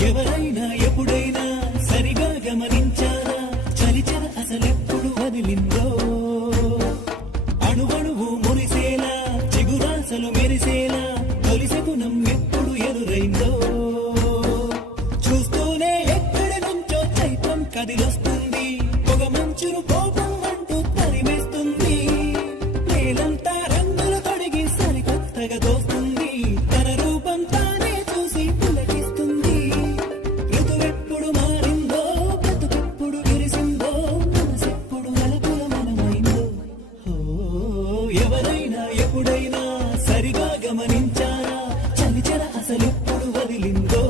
ఎవరైనా ఎప్పుడైనా సరిగా గమనించారా చలిచర అసలెప్పుడు వదిలిందో అణువణువు మురిసేలా చిగురాసలు మెరిసేలా తొలిసెగుణం ఎప్పుడు ఎదురైందో చూస్తూనే ఎక్కడి నుంచో చైత్రం కదిలొస్తుంది పొగ మంచును కోపం అంటూ తరిమేస్తుంది నేలంతా రంగులు తొడిగి సరికొత్తగా దోస్తుంది తన రూపం తానే చూసి పులకిస్తుంది ఋతువెప్పుడు మారిందో బ్రతుకెప్పుడు విరిసిందో మనసెప్పుడు నలుపుల మనమైందో ఎవరైనా ఎప్పుడైనా సరిగా గమనించారా చలిచర అసలెప్పుడు వదిలిందో